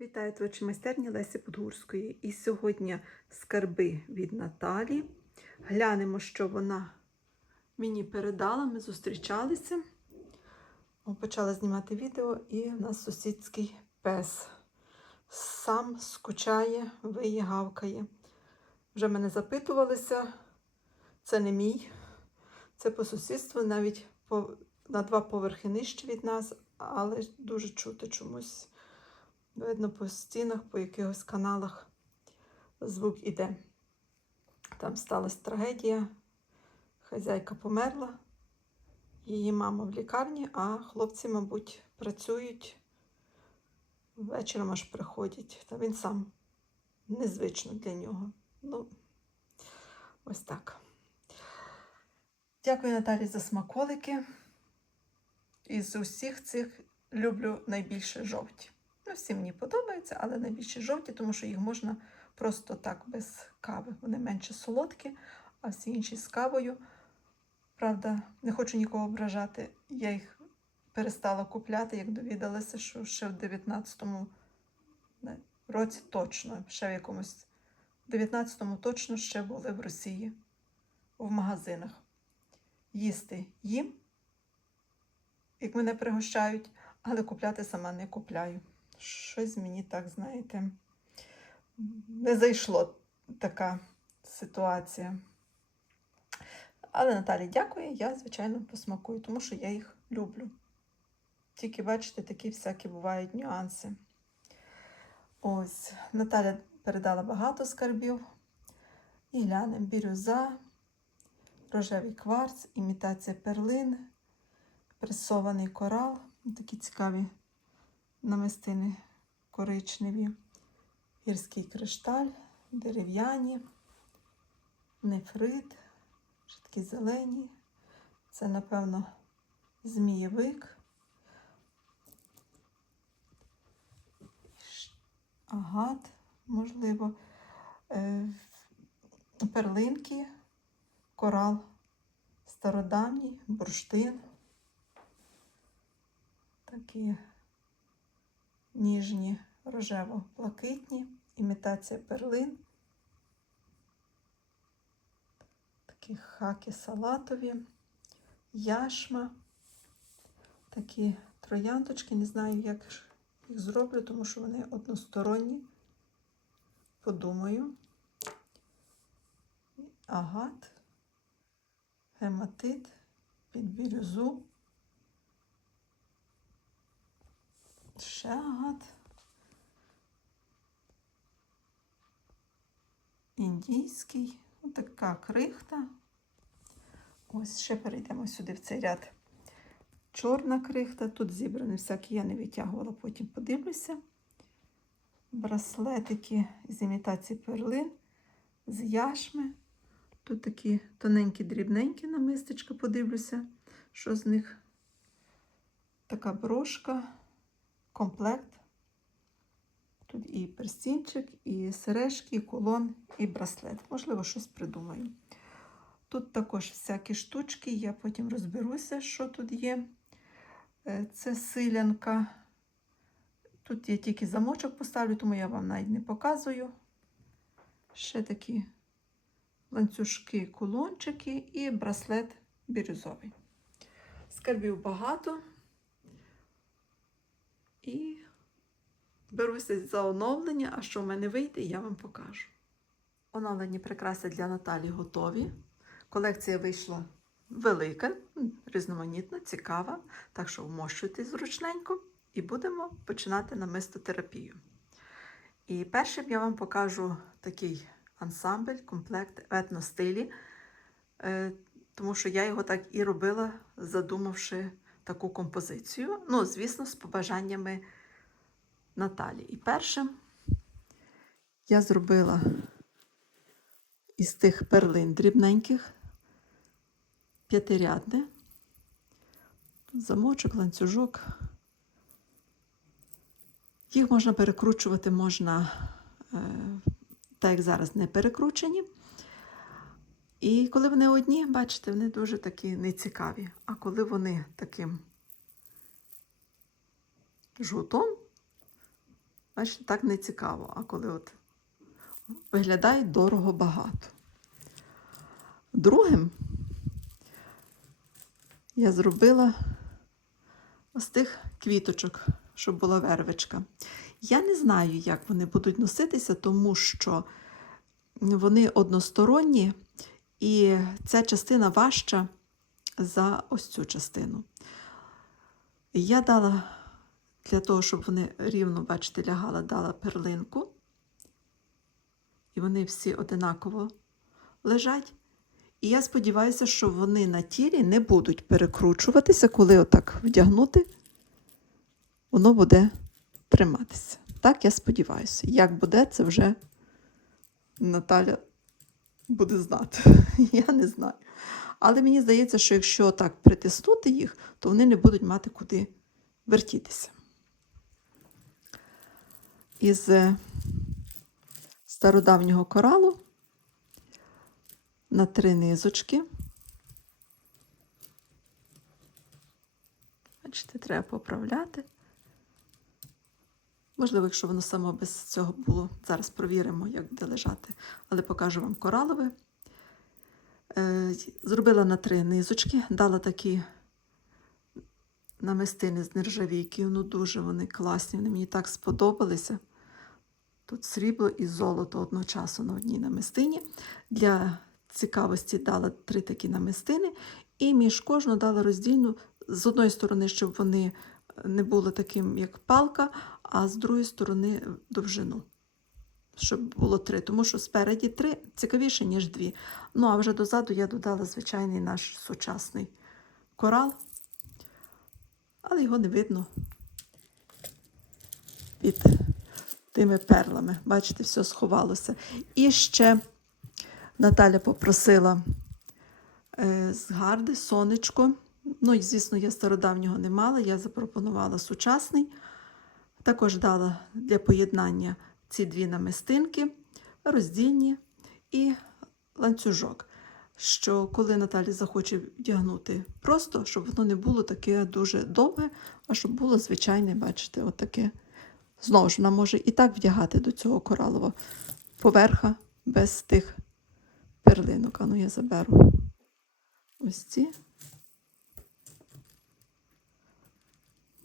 Вітаю творчі майстерні Лесі Подгурської. І сьогодні скарби від Наталі. Глянемо, що вона мені передала. Ми зустрічалися. Почала знімати відео, і в нас сусідський пес. Сам скучає, виє, гавкає. Вже мене запитувалися. Це не мій. Це по сусідству, навіть на два поверхи нижче від нас, але дуже чути чомусь. Видно, по стінах, по якихось каналах звук іде. Там сталася трагедія. Хазяйка померла, її мама в лікарні, а хлопці, мабуть, працюють, вечором аж приходять. Та він сам незвично для нього. Ну, ось так. Дякую Наталі за смаколики. Із усіх цих люблю найбільше жовті. Ну, всі мені подобаються, але найбільше жовті, тому що їх можна просто так без кави. Вони менше солодкі, а всі інші з кавою. Правда, не хочу нікого ображати. Я їх перестала купляти, як довідалася, що ще в 19-му році точно, ще в якомусь 19-му точно ще були в Росії в магазинах. Їсти їм, як мене пригощають, але купляти сама не купляю щось мені так, знаєте, не зайшло така ситуація. Але Наталі дякую, я, звичайно, посмакую, тому що я їх люблю. Тільки, бачите, такі всякі бувають нюанси. Ось, Наталя передала багато скарбів. І глянемо бірюза, рожевий кварц, імітація перлин, пресований корал. Такі цікаві намистини коричневі, гірський кришталь, дерев'яні, нефрит, ще такі зелені. Це, напевно, змієвик. Агат, можливо, е, перлинки, корал стародавній, бурштин. Такі ніжні рожево-блакитні, імітація перлин. Такі хаки салатові, яшма, такі трояндочки. Не знаю, як їх зроблю, тому що вони односторонні. Подумаю. Агат, гематит, під Ще агат. Індійський. Така крихта. Ось ще перейдемо сюди в цей ряд. Чорна крихта. Тут зібрані всякі, я не витягувала, потім подивлюся. Браслетики з імітації перлин, з яшми. Тут такі тоненькі, дрібненькі намистечка, подивлюся, що з них така брошка комплект. Тут і перстінчик, і сережки, і кулон, і браслет. Можливо, щось придумаю. Тут також всякі штучки, я потім розберуся, що тут є. Е, Це силянка. Тут я тільки замочок поставлю, тому я вам навіть не показую. Ще такі ланцюжки, кулончики і браслет бірюзовий. Скарбів багато. І беруся за оновлення, а що в мене вийде, я вам покажу. Оновлені прикраси для Наталі готові. Колекція вийшла велика, різноманітна, цікава, так що вмощуйтесь зручненько і будемо починати намистотерапію. І першим я вам покажу такий ансамбль, комплект в етностилі, е, тому що я його так і робила, задумавши таку композицію. Ну, звісно, з побажаннями Наталі. І першим я зробила із тих перлин дрібненьких п'ятирядне. Замочок, ланцюжок. Їх можна перекручувати, можна, е, так як зараз, не перекручені. І коли вони одні, бачите, вони дуже такі нецікаві. А коли вони таким жгутом, Бачите, так не цікаво, а коли от виглядає дорого багато. Другим я зробила ось тих квіточок, щоб була вервичка. Я не знаю, як вони будуть носитися, тому що вони односторонні, і ця частина важча за ось цю частину. Я дала для того, щоб вони рівно, бачите, лягала, дала перлинку. І вони всі одинаково лежать. І я сподіваюся, що вони на тілі не будуть перекручуватися, коли отак вдягнути, воно буде триматися. Так, я сподіваюся. Як буде, це вже Наталя буде знати. Я не знаю. Але мені здається, що якщо так притиснути їх, то вони не будуть мати куди вертітися. Із е, стародавнього коралу на три низочки. Бачите, треба поправляти. Можливо, якщо воно само без цього було. Зараз провіримо, як буде лежати, але покажу вам коралове. Е, Зробила на три низочки, дала такі намистини з нержавійки. Ну, дуже вони класні, вони мені так сподобалися. Тут срібло і золото одночасно на одній намистині. Для цікавості дала три такі намистини, і між кожну дала роздільну з одної сторони, щоб вони не були таким, як палка, а з другої сторони довжину. Щоб було три, тому що спереді три цікавіше, ніж дві. Ну, а вже дозаду я додала звичайний наш сучасний корал, але його не видно під тими перлами. Бачите, все сховалося. І ще Наталя попросила е, з гарди, сонечко. Ну, і, звісно, я стародавнього не мала, я запропонувала сучасний. Також дала для поєднання ці дві намистинки, роздільні і ланцюжок. Що коли Наталі захоче вдягнути просто, щоб воно не було таке дуже довге, а щоб було звичайне, бачите, отаке. Знову ж вона може і так вдягати до цього коралового поверха без тих перлинок. А ну я заберу ось ці.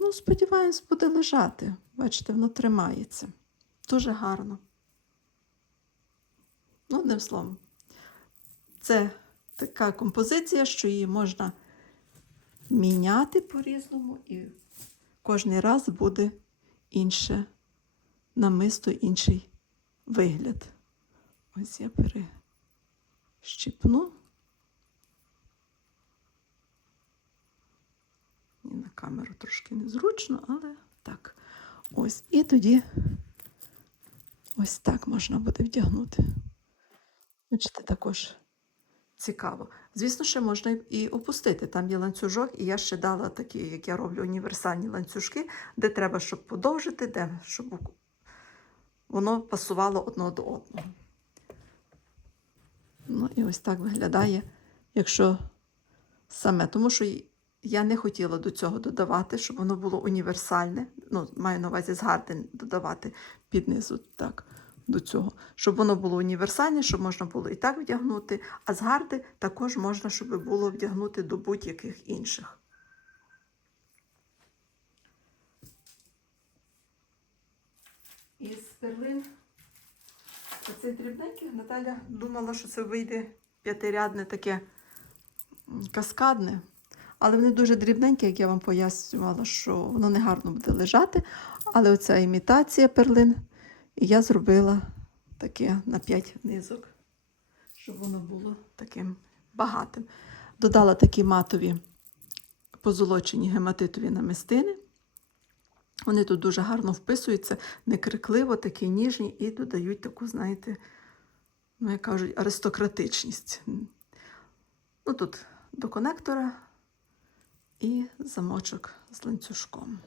Ну, сподіваюсь, буде лежати. Бачите, воно тримається. Дуже гарно. Ну, одним словом, це така композиція, що її можна міняти по-різному, і кожен раз буде інше намисто, інший вигляд. Ось я перещипну. І на камеру трошки незручно, але так. Ось. І тоді ось так можна буде вдягнути. Бачите, також цікаво. Звісно, ще можна і опустити. Там є ланцюжок, і я ще дала такі, як я роблю, універсальні ланцюжки, де треба, щоб подовжити, де щоб воно пасувало одно до одного. Ну і ось так виглядає, якщо саме. Тому що я не хотіла до цього додавати, щоб воно було універсальне. Ну, маю на увазі з гарден додавати під низу так, до цього. Щоб воно було універсальне, щоб можна було і так вдягнути, а з гарди також можна, щоб було вдягнути до будь-яких інших. Із перлин оцей дрібненький Наталя думала, що це вийде п'ятирядне таке каскадне. Але вони дуже дрібненькі, як я вам пояснювала, що воно не гарно буде лежати. Але оця імітація перлин, і я зробила таке на 5 низок, щоб воно було таким багатим. Додала такі матові позолочені гематитові намистини. Вони тут дуже гарно вписуються, не крикливо, такі ніжні, і додають таку, знаєте, ну, як кажуть, аристократичність. Ну, тут до конектора і замочок з ланцюжком.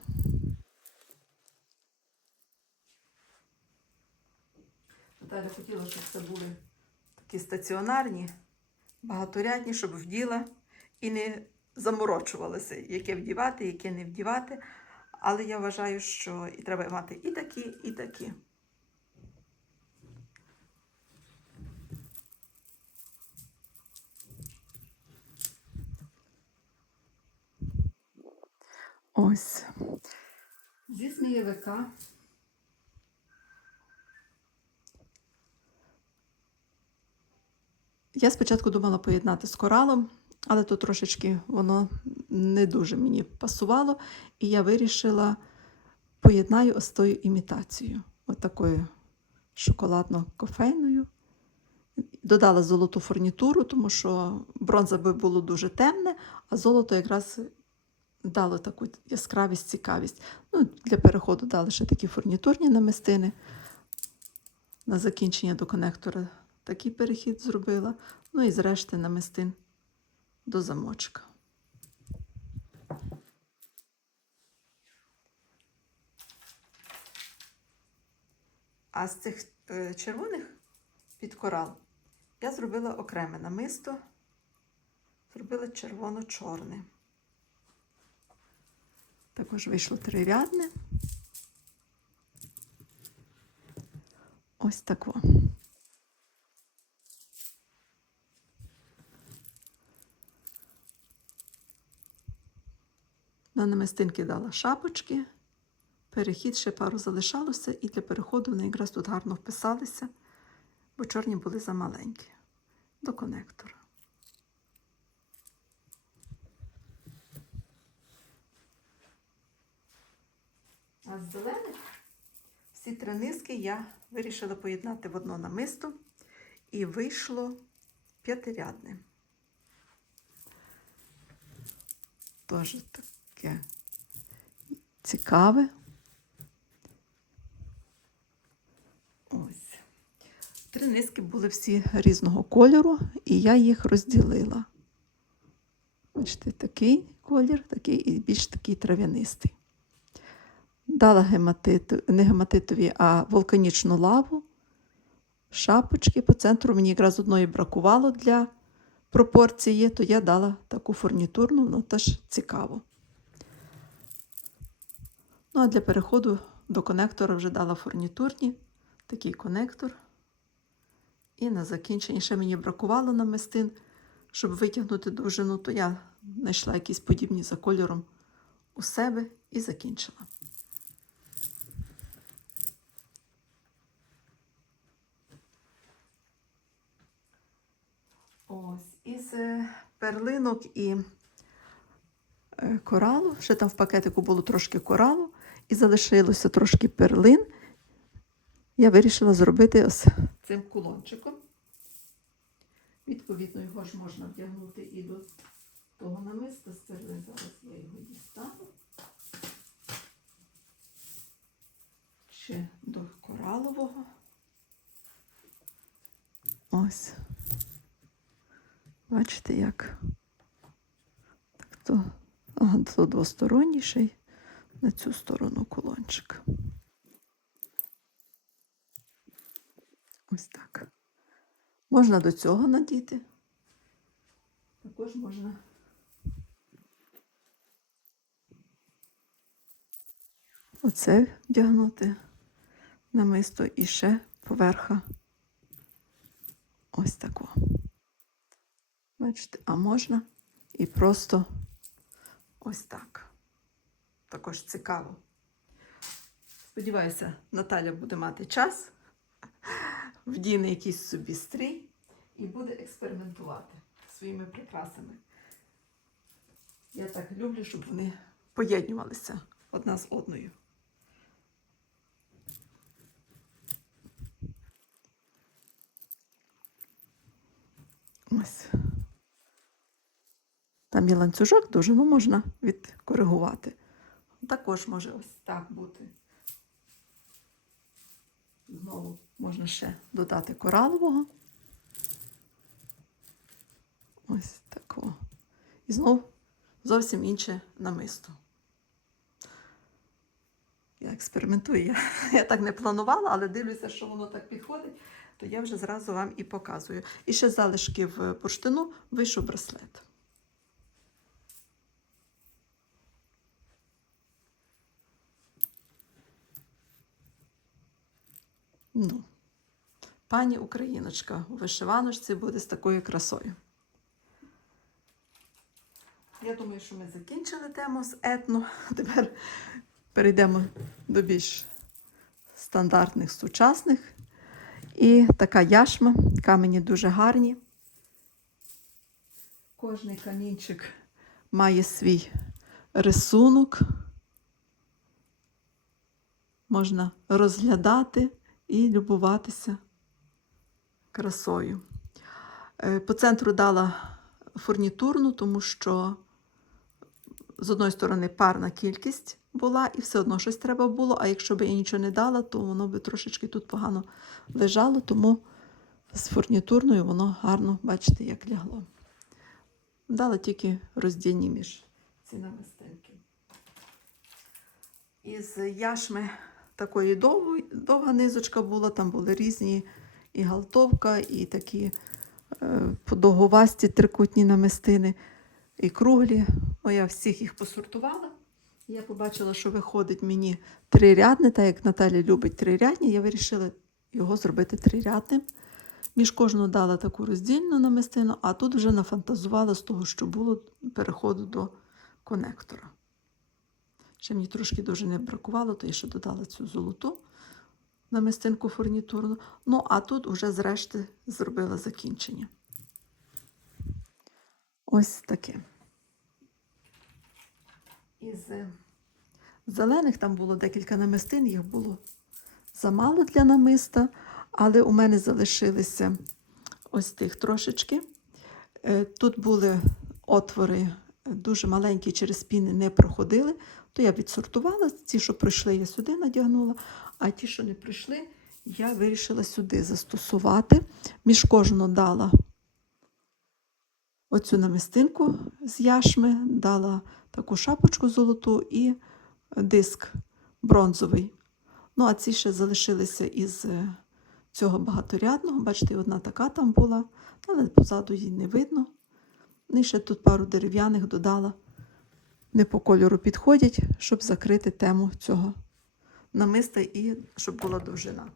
Наталя хотіла, щоб це були такі стаціонарні, багаторядні, щоб вділа і не заморочувалася, яке вдівати, яке не вдівати. Але я вважаю, що і треба мати і такі, і такі. Ось. Зі змієвика. Я спочатку думала поєднати з коралом, але то трошечки воно не дуже мені пасувало, і я вирішила поєднаю ось тою імітацією, от такою шоколадно-кофейною. Додала золоту фурнітуру, тому що бронза би було дуже темне, а золото якраз дало таку яскравість, цікавість. Ну, для переходу дали ще такі фурнітурні намистини. На закінчення до конектора такий перехід зробила. Ну і зрешти намистин до замочка. А з цих е, червоних під корал я зробила окреме намисто, зробила червоно-чорне. Також вийшло трирядне. Ось тако. На намистинки дала шапочки, перехід ще пару залишалося, і для переходу вони якраз тут гарно вписалися, бо чорні були замаленькі до конектора. А з зелених всі три низки я вирішила поєднати в одно намисто, і вийшло п'ятирядне. Теж таке цікаве. Ось. Три низки були всі різного кольору, і я їх розділила. Бачите, такий колір, такий і більш такий трав'янистий. Дала гематиту, не гематитові, а вулканічну лаву, шапочки. По центру мені якраз одної бракувало для пропорції, то я дала таку фурнітурну, воно теж цікаво. Ну, а для переходу до конектора вже дала фурнітурні, такий конектор. І на закінчення ще мені бракувало намистин, щоб витягнути довжину, то я знайшла якісь подібні за кольором у себе і закінчила. Ось із е, перлинок і е, коралу. Ще там в пакетику було трошки коралу, і залишилося трошки перлин. Я вирішила зробити ось цим кулончиком. Відповідно, його ж можна вдягнути і до того намиста з перлин. Зараз я його дістану. Ще до коралового. Ось. Бачите, як так то, то двосторонніший на цю сторону кулончик. Ось так. Можна до цього надіти. Також можна. Оце вдягнути намисто і ще поверха. Ось тако. Бачите, а можна і просто ось так. Також цікаво. Сподіваюся, Наталя буде мати час, вдіне якийсь собі стрій і буде експериментувати своїми прикрасами. Я так люблю, щоб вони поєднувалися одна з одною. Ось. Там є ланцюжок дуже, ну можна відкоригувати. Також може ось так бути. Знову можна ще додати коралового. Ось такого. І знову зовсім інше намисто. Я експериментую. Я, я так не планувала, але дивлюся, що воно так підходить, то я вже зразу вам і показую. І ще залишки в бурштину вийшов браслет. Ну, пані Україночка у вишиваночці буде з такою красою. Я думаю, що ми закінчили тему з етно. Тепер перейдемо до більш стандартних сучасних. І така яшма, камені дуже гарні. Кожний камінчик має свій рисунок. Можна розглядати і любуватися красою. Е, По центру дала фурнітурну, тому що з одної сторони парна кількість була, і все одно щось треба було. А якщо б я нічого не дала, то воно би трошечки тут погано лежало, тому з фурнітурною воно гарно, бачите, як лягло. Дала тільки роздільні між ці намистинки. Із яшми такої довгої, довга низочка була, там були різні і галтовка, і такі е, подовговасті трикутні намистини, і круглі. О, я всіх їх посортувала. Я побачила, що виходить мені трирядне, так як Наталя любить трирядні, я вирішила його зробити трирядним. Між кожного дала таку роздільну намистину, а тут вже нафантазувала з того, що було переходу до конектора. Ще мені трошки дуже не бракувало, то я ще додала цю золоту намистинку фурнітурну. Ну, а тут вже зрешти зробила закінчення. Ось таке. Із е, зелених там було декілька намистин, їх було замало для намиста, але у мене залишилися ось тих трошечки. Е, Тут були отвори е, дуже маленькі, через піни не проходили, то я відсортувала. Ті, що прийшли, я сюди надягнула, а ті, що не прийшли, я вирішила сюди застосувати. Між кожну дала оцю намистинку з яшми, дала таку шапочку золоту і диск бронзовий. Ну, а ці ще залишилися із е, цього багаторядного. Бачите, одна така там була, але позаду її не видно. Ну, І ще тут пару дерев'яних додала. Не по кольору підходять, щоб закрити тему цього намиста і щоб була довжина.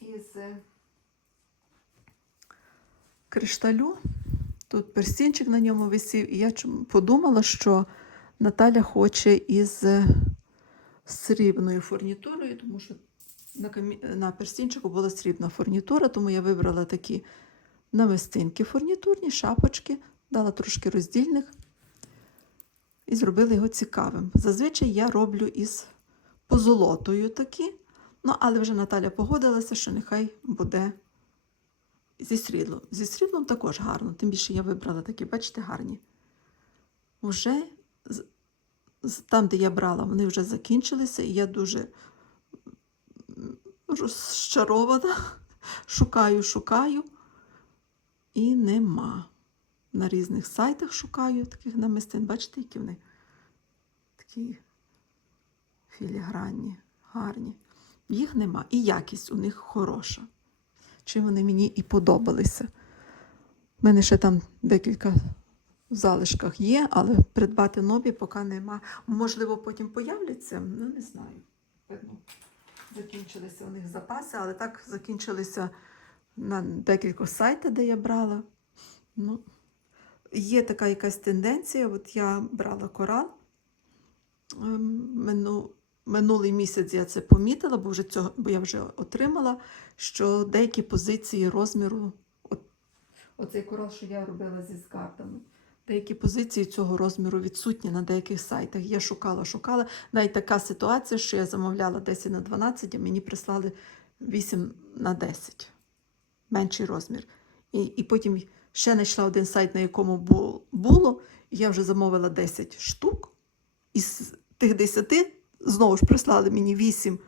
Із кришталю тут перстінчик на ньому висів, і я подумала, що Наталя хоче із срібною фурнітурою, тому що на перстінчику була срібна фурнітура, тому я вибрала такі намистинки фурнітурні, шапочки, дала трошки роздільних і зробила його цікавим. Зазвичай я роблю із позолотою такі, ну, але вже Наталя погодилася, що нехай буде зі сріблом. Зі сріблом також гарно, тим більше я вибрала такі, бачите, гарні. Уже там, де я брала, вони вже закінчилися, і я дуже розчарована. Шукаю, шукаю. І нема. На різних сайтах шукаю таких намистин. Бачите, які вони такі філігранні, гарні. Їх нема. І якість у них хороша. Чим вони мені і подобалися. У мене ще там декілька в залишках є, але придбати нові поки нема. Можливо, потім появляться, ну не знаю. Закінчилися у них запаси, але так закінчилися на декількох сайтах, де я брала. Ну, є така якась тенденція. От я брала корал. ем, Мину, минулий місяць я це помітила, бо, вже цього, бо я вже отримала, що деякі позиції розміру, от, оцей корал, що я робила зі скартами, деякі позиції цього розміру відсутні на деяких сайтах. Я шукала, шукала. Навіть така ситуація, що я замовляла 10 на 12, а мені прислали 8 на 10 менший розмір. І, і потім ще знайшла один сайт, на якому бу- було, і я вже замовила 10 штук. Із тих 10 знову ж прислали мені 8,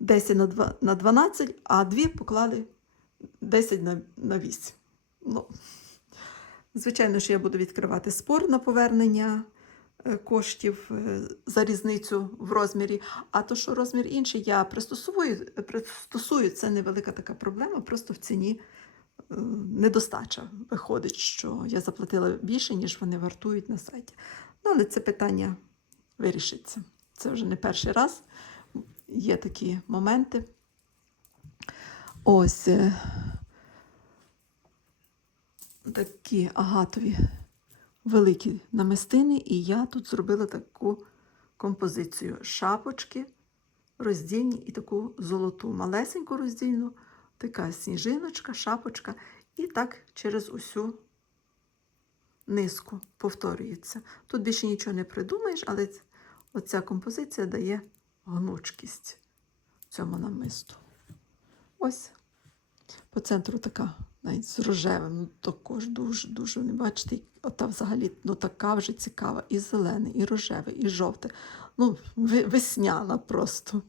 10 на, 2, на 12, а дві поклали 10 на, на 8. Ну, звичайно, що я буду відкривати спор на повернення коштів е, за різницю в розмірі. А то, що розмір інший, я пристосую, пристосую. Це невелика така проблема, просто в ціні е, недостача виходить, що я заплатила більше, ніж вони вартують на сайті. Ну, але це питання вирішиться. Це вже не перший раз. Є такі моменти. Ось е, такі агатові великі намистини, і я тут зробила таку композицію шапочки роздільні і таку золоту, малесеньку роздільну, така сніжиночка, шапочка, і так через усю низку повторюється. Тут більше нічого не придумаєш, але оця композиція дає гнучкість цьому намисту. Ось по центру така, навіть з рожевим, ну також дуже-дуже, не бачите, ота взагалі ну, така вже цікава. І зелене, і рожеве, і жовте. Ну, весняна просто.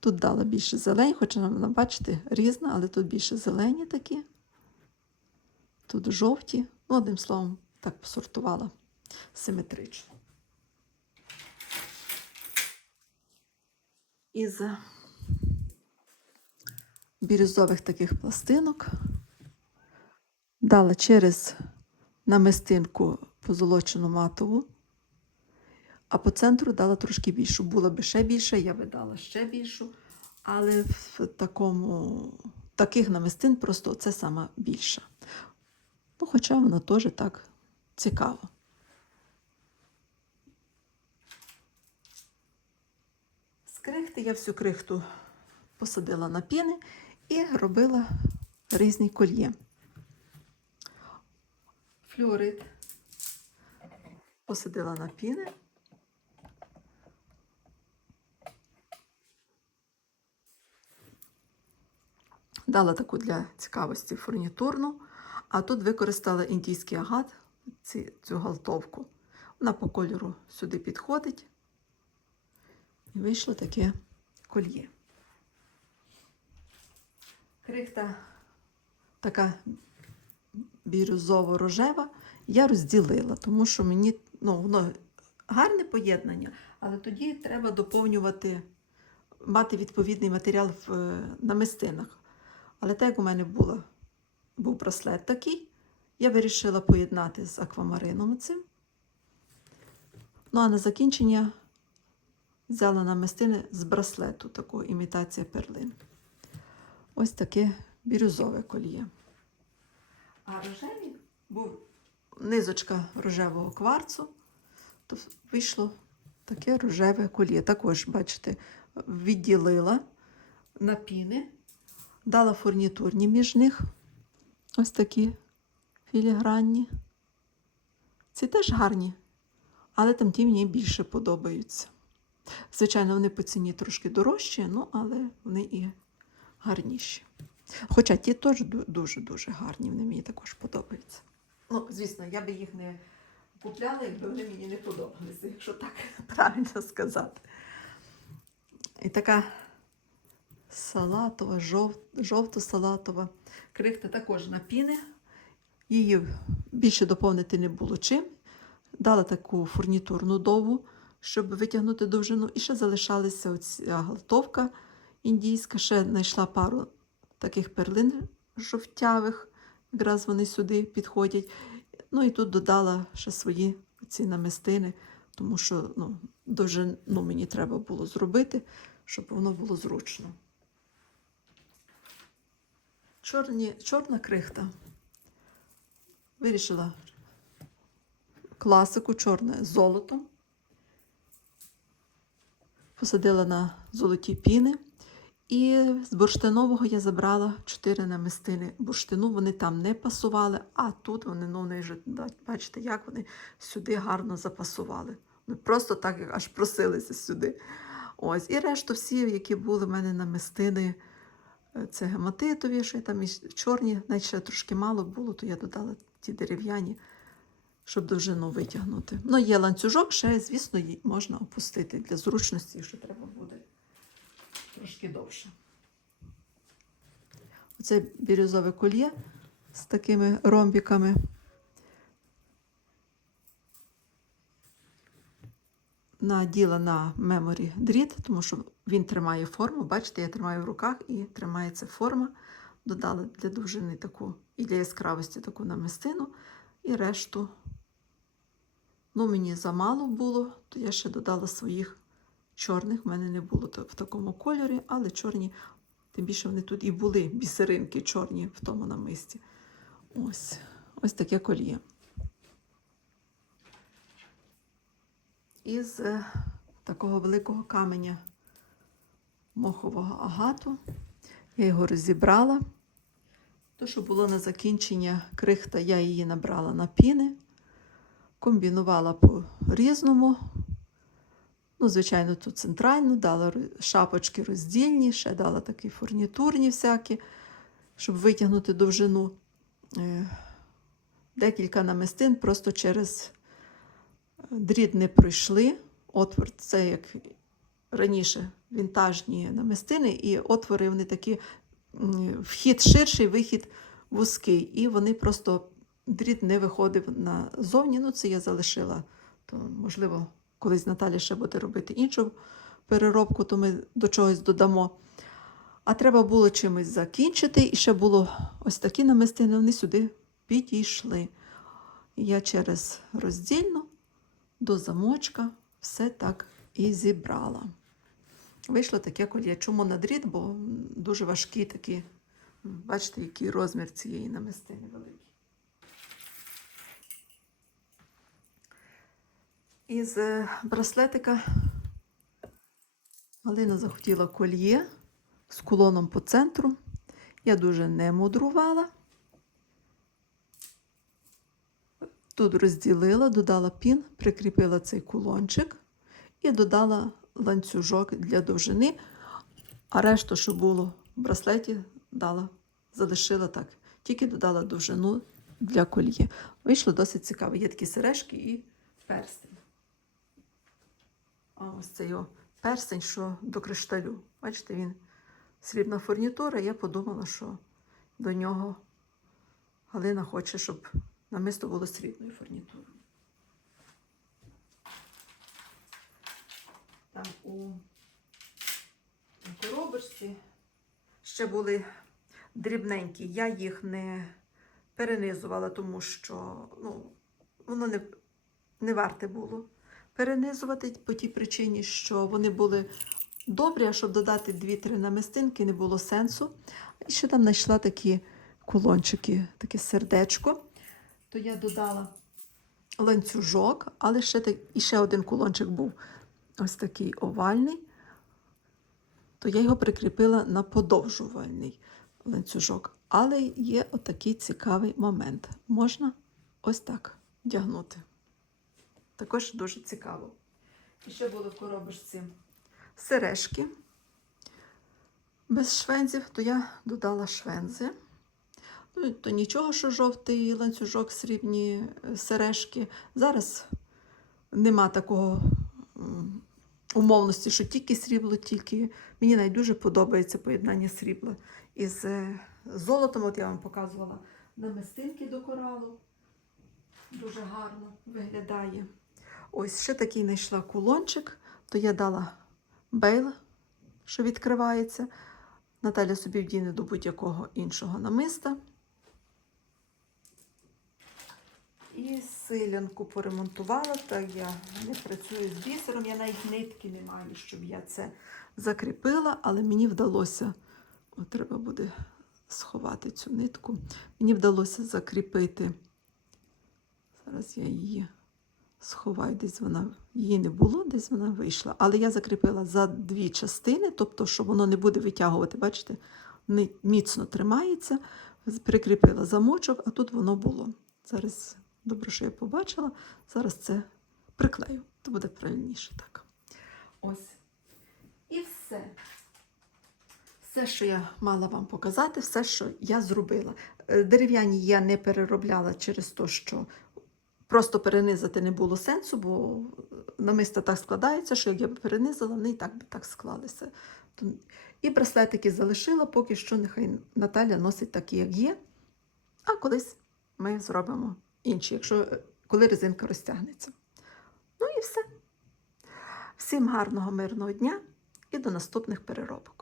Тут дала більше зелень, хоча вона, бачите, різна, але тут більше зелені такі. Тут жовті. Ну, одним словом, так посортувала симетрично. Із бірюзових таких пластинок дала через намистинку позолочену матову, а по центру дала трошки більшу. Була би ще більша, я би дала ще більшу, але в такому, таких намистин просто це сама більша. Ну, хоча воно теж так цікаво. З крихти я всю крихту посадила на піни і робила різні кольє. Флюорит посадила на піни. Дала таку для цікавості фурнітурну, а тут використала індійський агат, ці, цю галтовку. Вона по кольору сюди підходить. І вийшло таке кольє. Крихта така бірюзово-рожева, я розділила, тому що мені ну, воно гарне поєднання, але тоді треба доповнювати, мати відповідний матеріал в е, намистинах. Але так як у мене було, був браслет такий, я вирішила поєднати з аквамарином цим. Ну, а на закінчення взяла намистини з браслету, таку імітація перлин. Ось таке бірюзове кольє. А рожеві був низочка рожевого кварцу, то вийшло таке рожеве кольє. Також, бачите, відділила на піни, дала фурнітурні між них. Ось такі філігранні. Ці теж гарні, але там ті мені більше подобаються. Звичайно, вони по ціні трошки дорожчі, ну, але вони і гарніші. Хоча ті теж дуже-дуже гарні, вони мені також подобаються. Ну, звісно, я би їх не купляла, якби вони мені не подобалися, якщо так правильно сказати. І така салатова, жов, жовто-салатова крихта також на піни. Її більше доповнити не було чим. Дала таку фурнітурну довгу, щоб витягнути довжину. І ще залишалася оця галтовка індійська. Ще знайшла пару таких перлин жовтявих, якраз вони сюди підходять. Ну і тут додала ще свої ці намистини, тому що ну, довжину мені треба було зробити, щоб воно було зручно. Чорні, чорна крихта. Вирішила класику чорне з золотом. Посадила на золоті піни. І з бурштинового я забрала чотири намистини бурштину. Вони там не пасували, а тут вони, ну, вони вже, бачите, як вони сюди гарно запасували. Ну, просто так аж просилися сюди. Ось. І решту всі, які були в мене намистини, е, це гематитові, що там і чорні, навіть ще трошки мало було, то я додала ті дерев'яні, щоб довжину витягнути. Ну, є ланцюжок, ще, звісно, її можна опустити для зручності, якщо треба буде трошки довше. Оце бірюзове кольє з такими ромбіками. Наділа на меморі дріт, тому що він тримає форму. Бачите, я тримаю в руках і тримається форма. Додала для довжини таку і для яскравості таку намистину, і решту Ну, мені замало було, то я ще додала своїх чорних. В мене не було в такому кольорі, але чорні, тим більше вони тут і були бісеринки чорні в тому намисті. Ось, ось таке кольє. Із е, такого великого каменя мохового агату. Я його розібрала. То, що було на закінчення крихта, я її набрала на піни, комбінувала по-різному. Ну, звичайно, тут центральну, дала шапочки роздільні, ще дала такі фурнітурні всякі, щоб витягнути довжину. Е, Декілька намистин просто через дріт не пройшли. Отвор це як раніше вінтажні намистини, і отвори вони такі вхід ширший, вихід вузький. І вони просто дріт не виходив назовні. Ну, це я залишила. То, можливо, колись Наталя ще буде робити іншу переробку, то ми до чогось додамо. А треба було чимось закінчити, і ще було ось такі намистини, вони сюди підійшли. Я через роздільну до замочка все так і зібрала. Вийшло таке кольє. Чому на дріт, бо дуже важкі такі. Бачите, який розмір цієї намистини великий. Із е, браслетика Галина захотіла кольє з кулоном по центру. Я дуже не мудрувала. Тут розділила, додала пін, прикріпила цей кулончик і додала ланцюжок для довжини, а решту, що було в браслеті, дала, залишила так. Тільки додала довжину для кольє. Вийшло досить цікаво. Є такі сережки і перстень. Ось цей о перстень, що до кришталю. Бачите, він срібна фурнітура. Я подумала, що до нього Галина хоче, щоб намисто було срібною фурнітурою. Там у коробочці ще були дрібненькі. Я їх не перенизувала, тому що ну, воно не, не варте було перенизувати по тій причині, що вони були добрі, а щоб додати 2-3 намистинки, не було сенсу. І ще там знайшла такі кулончики, таке сердечко. То я додала ланцюжок, але ще, так, і ще один кулончик був ось такий овальний. То я його прикріпила на подовжувальний ланцюжок. Але є отакий цікавий момент. Можна ось так вдягнути. Також дуже цікаво. І ще було в коробочці сережки без швензів, то я додала швензи. Ну, то нічого, що жовтий ланцюжок, срібні е, сережки. Зараз нема такого умовності, що тільки срібло, тільки. Мені навіть дуже подобається поєднання срібла із е, золотом. От я вам показувала намистинки до коралу. Дуже гарно виглядає. Ось ще такий знайшла кулончик, то я дала бейл, що відкривається. Наталя собі вдіне до будь-якого іншого намиста. І силянку поремонтувала, та я не працюю з бісером, я навіть нитки не маю, щоб я це закріпила, але мені вдалося, от треба буде сховати цю нитку. Мені вдалося закріпити. Зараз я її сховаю, десь вона її не було, десь вона вийшла. Але я закріпила за дві частини, тобто, що воно не буде витягувати, бачите, не- міцно тримається. Прикріпила замочок, а тут воно було. Зараз добре, що я побачила. Зараз це приклею, то буде правильніше так. Ось. І все. Все, що я мала вам показати, все, що я зробила. Е, Дерев'яні я не переробляла через те, що просто перенизати не було сенсу, бо намисто так складається, що як я б перенизала, вони і так би так склалися. І браслетики залишила, поки що нехай Наталя носить такі, як є. А колись ми зробимо інші, якщо е, коли резинка розтягнеться. Ну і все. Всім гарного, мирного дня і до наступних переробок.